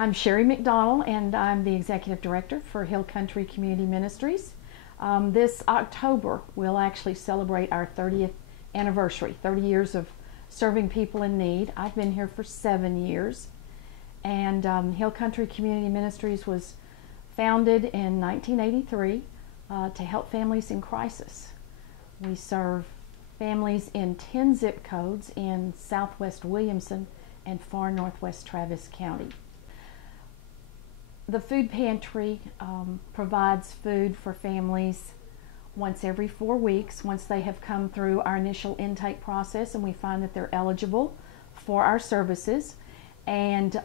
I'm Sherry McDonald, and I'm the Executive Director for Hill Country Community Ministries. This October, we'll actually celebrate our 30th anniversary, 30 years of serving people in need. I've been here for 7 years, and Hill Country Community Ministries was founded in 1983 to help families in crisis. We serve families in 10 zip codes in southwest Williamson and far northwest Travis County. The food pantry provides food for families once every 4 weeks, once they have come through our initial intake process and we find that they're eligible for our services. And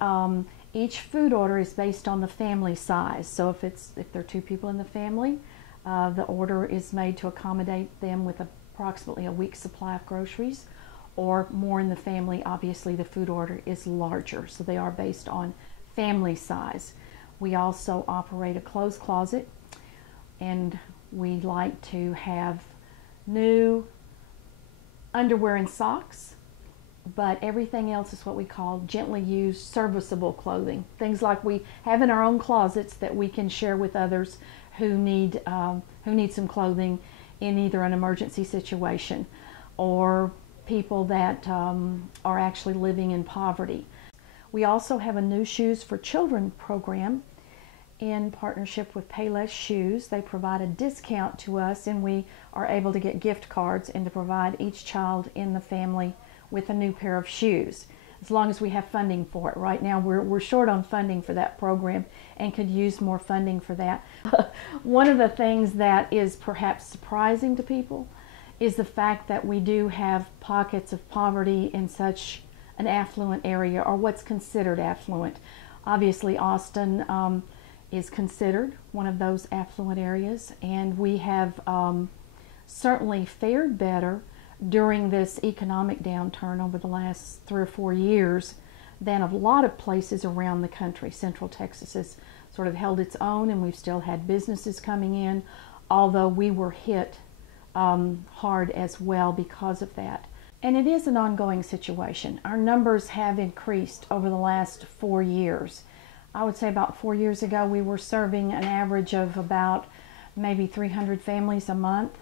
each food order is based on the family size. So if there are 2 people in the family, the order is made to accommodate them with approximately a week's supply of groceries, or more in the family. Obviously the food order is larger, so they are based on family size. We also operate a clothes closet, and we like to have new underwear and socks, but everything else is what we call gently used serviceable clothing. Things like we have in our own closets that we can share with others who need some clothing in either an emergency situation or people that are actually living in poverty. We also have a New Shoes for Children program in partnership with Payless Shoes. They provide a discount to us, and we are able to get gift cards and to provide each child in the family with a new pair of shoes, as long as we have funding for it. Right now we're short on funding for that program and could use more funding for that. One of the things that is perhaps surprising to people is the fact that we do have pockets of poverty in such an affluent area, or what's considered affluent. Obviously Austin is considered one of those affluent areas, and we have certainly fared better during this economic downturn over the last 3 or 4 years than a lot of places around the country. Central Texas has sort of held its own, and we've still had businesses coming in, although we were hit hard as well because of that. And it is an ongoing situation. Our numbers have increased over the last 4 years. I would say about 4 years ago we were serving an average of about maybe 300 families a month.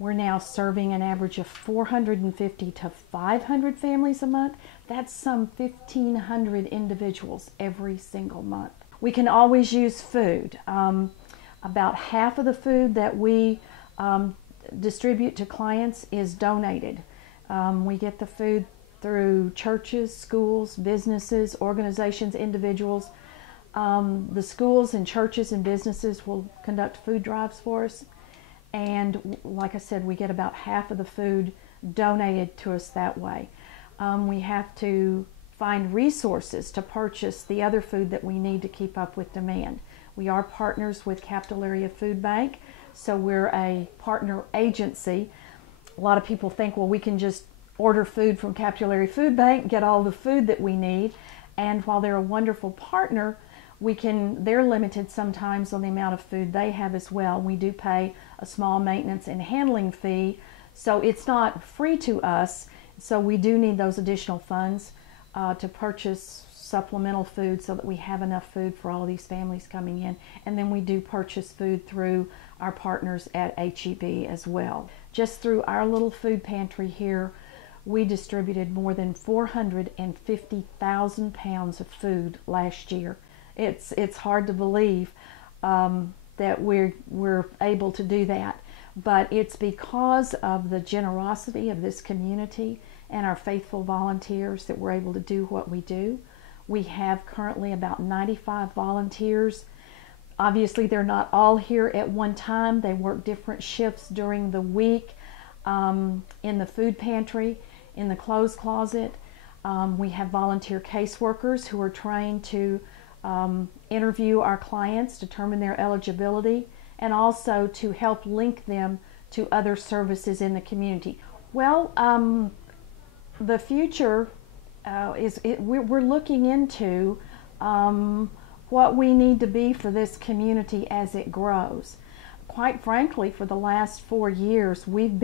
We're now serving an average of 450 to 500 families a month. That's some 1,500 individuals every single month. We can always use food. About half of the food that we distribute to clients is donated. We get the food through churches, schools, businesses, organizations, individuals. The schools and churches and businesses will conduct food drives for us. And like I said, we get about half of the food donated to us that way. We have to find resources to purchase the other food that we need to keep up with demand. We are partners with Capital Area Food Bank, so we're a partner agency. A lot of people think, well, we can just order food from Capital Area Food Bank, get all the food that we need, and while they're a wonderful partner, they're limited sometimes on the amount of food they have as well. We do pay a small maintenance and handling fee, so it's not free to us, so we do need those additional funds to purchase supplemental food so that we have enough food for all of these families coming in. And then we do purchase food through our partners at HEB as well. Just through our little food pantry here, we distributed more than 450,000 pounds of food last year. It's hard to believe that we're able to do that, but it's because of the generosity of this community and our faithful volunteers that we're able to do what we do. We have currently about 95 volunteers. Obviously they're not all here at one time. They work different shifts during the week in the food pantry, in the clothes closet. We have volunteer caseworkers who are trained to interview our clients, determine their eligibility, and also to help link them to other services in the community. Well, the future we're looking into what we need to be for this community as it grows. Quite frankly, for the last 4 years, we've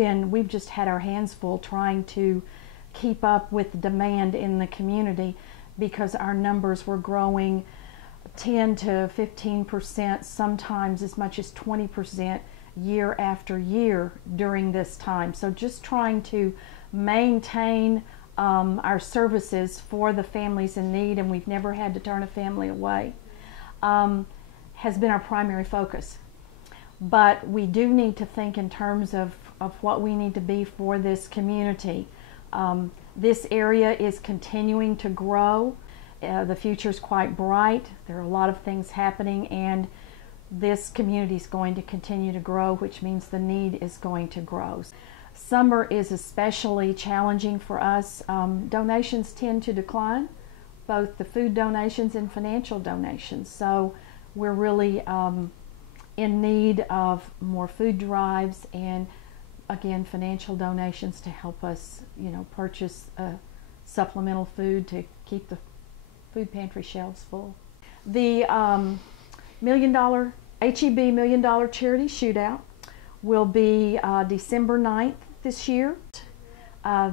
just had our hands full trying to keep up with demand in the community because our numbers were growing 10 to 15%, sometimes as much as 20% year after year during this time. So just trying to maintain our services for the families in need, and we've never had to turn a family away, has been our primary focus. But we do need to think in terms of what we need to be for this community. This area is continuing to grow. The future is quite bright. There are a lot of things happening, and this community is going to continue to grow, which means the need is going to grow. Summer is especially challenging for us. Donations tend to decline, both the food donations and financial donations. So we're really in need of more food drives and, again, financial donations to help us, purchase supplemental food to keep the food pantry shelves full. The HEB $1 Million Charity Shootout will be December 9th this year.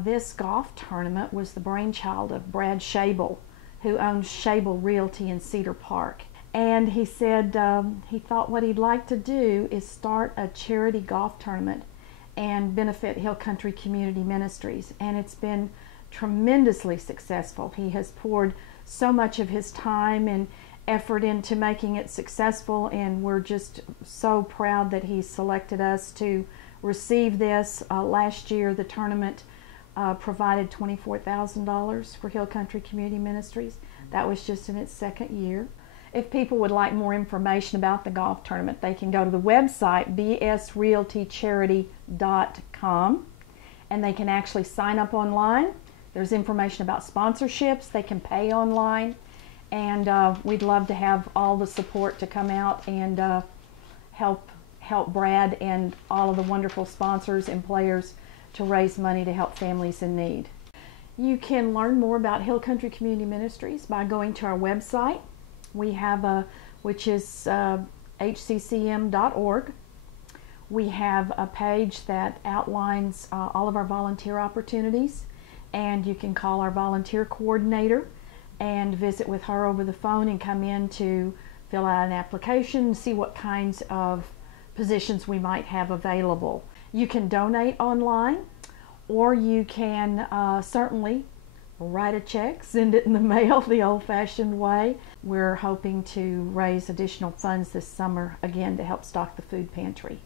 This golf tournament was the brainchild of Brad Shable, who owns Shable Realty in Cedar Park. And he said he thought what he'd like to do is start a charity golf tournament and benefit Hill Country Community Ministries. And it's been tremendously successful. He has poured so much of his time and effort into making it successful, and we're just so proud that he selected us to receive this. Last year the tournament provided $24,000 for Hill Country Community Ministries. That was just in its second year. If people would like more information about the golf tournament, they can go to the website bsrealtycharity.com, and they can actually sign up online. There's information about sponsorships. They can pay online, and we'd love to have all the support to come out and help Brad and all of the wonderful sponsors and players to raise money to help families in need. You can learn more about Hill Country Community Ministries by going to our website. We have which is hccm.org. We have a page that outlines all of our volunteer opportunities, and you can call our volunteer coordinator and visit with her over the phone and come in to fill out an application and see what kinds of positions we might have available. You can donate online, or you can certainly write a check, send it in the mail the old-fashioned way. We're hoping to raise additional funds this summer, again, to help stock the food pantry.